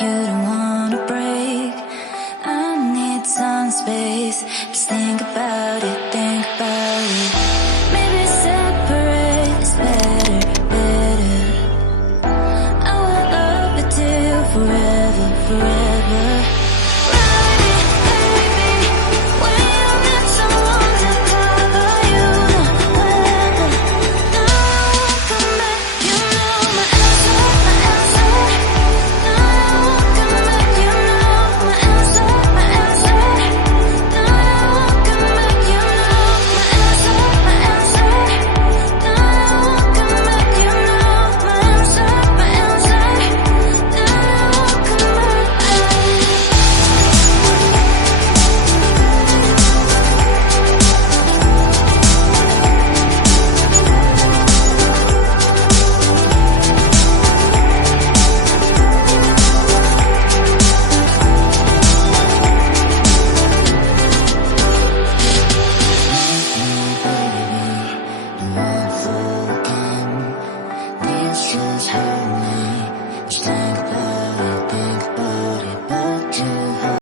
you don't wanna break. I need some space. Just think about it, think about it. Maybe separate is better, better. I will love you till forever, forever.